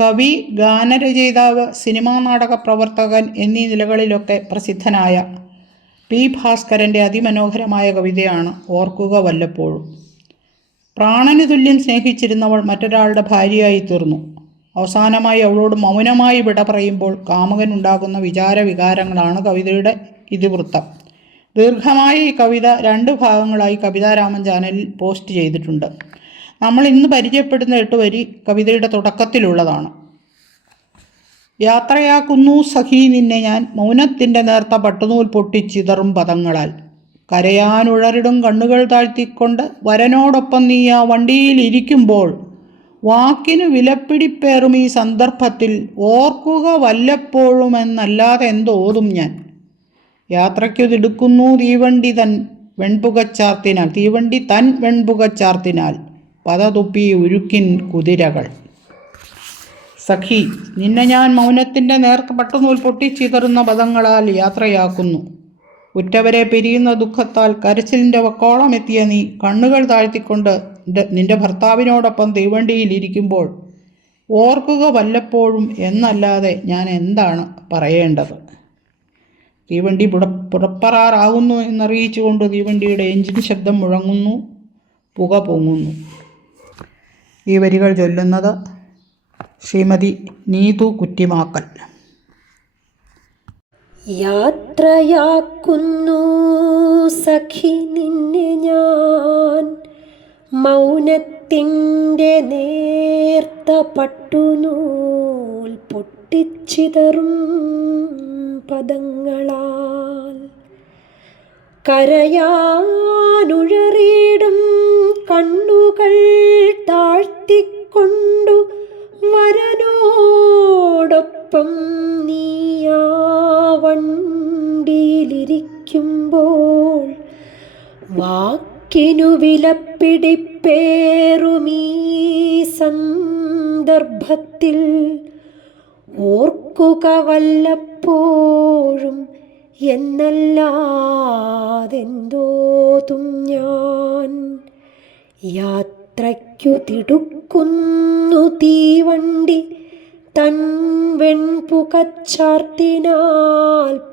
കവി ഗാനരചയിതാവ് സിനിമാ നാടക പ്രവർത്തകൻ എന്നീ നിലകളിലൊക്കെ പ്രസിദ്ധനായ പി. ഭാസ്കരന്റെ അതിമനോഹരമായ കവിതയാണ് ഓർക്കുക വല്ലപ്പോഴും. പ്രാണന് തുല്യം സ്നേഹിച്ചിരുന്നവൾ മറ്റൊരാളുടെ ഭാര്യയായി തീർന്നു. അവസാനമായി അവളോട് മൗനമായി വിട പറയുമ്പോൾ കാമുകനുണ്ടാകുന്ന വിചാര വികാരങ്ങളാണ് കവിതയുടെ ഇതിവൃത്തം. ദീർഘമായ ഈ കവിത രണ്ട് ഭാഗങ്ങളായി കവിതാരാമൻ ചാനലിൽ പോസ്റ്റ് ചെയ്തിട്ടുണ്ട്. നമ്മൾ ഇന്ന് പരിചയപ്പെടുന്ന എട്ട് വരി കവിതയുടെ തുടക്കത്തിലുള്ളതാണ്. യാത്രയാക്കുന്നു സഖി നിന്നെ ഞാൻ. മൗനത്തിന്റെ നേർത്ത പട്ടുനൂൽ പൊട്ടിച്ചിതറും പദങ്ങളാൽ. കരയാനുഴറിടും കണ്ണുകൾ താഴ്ത്തിക്കൊണ്ട് വരനോടൊപ്പം നീ ആ വണ്ടിയിൽ ഇരിക്കുമ്പോൾ വാക്കിന് വിലപ്പിടിപ്പേറും ഈ സന്ദർഭത്തിൽ ഓർക്കുക വല്ലപ്പോഴും എന്നല്ലാതെ എന്തോതും ഞാൻ. യാത്രയ്ക്കു തിടുക്കുന്നു തീവണ്ടി തൻ വെൺപുകച്ചാർത്തിനാൽ. തീവണ്ടി തൻ വെൺപുകച്ചാർത്തിനാൽ. പതതുപ്പി ഉരുക്കിൻ കുതിരകൾ. സഖി നിന്നെ ഞാൻ മൗനത്തിന്റെ നേർക്ക് പട്ടുനൂൽ പൊട്ടിച്ചിതറുന്ന പദങ്ങളാൽ യാത്രയാക്കുന്നു. ഉറ്റവരെ പിരിയുന്ന ദുഃഖത്താൽ കരച്ചിലിന്റെ വക്കോളം എത്തിയ നീ കണ്ണുകൾ താഴ്ത്തിക്കൊണ്ട് നിന്റെ- ഭർത്താവിനോടൊപ്പം തീവണ്ടിയിൽ ഇരിക്കുമ്പോൾ ഓർക്കുക വല്ലപ്പോഴും എന്നല്ലാതെ ഞാൻ എന്താണ് പറയേണ്ടത്? തീവണ്ടി പുറ പുറപ്പെടാറാകുന്നു എന്നറിയിച്ചുകൊണ്ട് തീവണ്ടിയുടെ എഞ്ചിൻ ശബ്ദം മുഴങ്ങുന്നു പുക പൊങ്ങുന്നു. ഈ വരികൾ ചൊല്ലുന്നത് ശ്രീമതി നീതു കുറ്റിമാക്കൽ. യാത്രയാക്കുന്നു സഖി നിന്നെ ഞാൻ. മൗനത്തിന്റെ നേർത്ത പട്ടുനൂൽ പൊട്ടിച്ചിതറും പദങ്ങളാൽ. കരയാനുഴറിയിടും കണ്ണുകൾ താഴ്ത്തിക്കൊണ്ടു വരനോടൊപ്പം നീയാ വണ്ടിയിലിരിക്കുമ്പോൾ വാക്കിനു വിലപ്പിടിപ്പേറുമീ സന്ദർഭത്തിൽ ഓർക്കുക വല്ലപ്പോഴും എന്നല്ലാതെന്തോതും ഞാൻ യാത്രയ്ക്കു തിടുക്കുന്നു തീവണ്ടി തൻ വെൺപുകച്ചാർത്തിനാൽ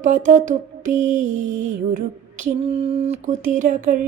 പതതുപ്പിയുരുക്കിൻ കുതിരകൾ.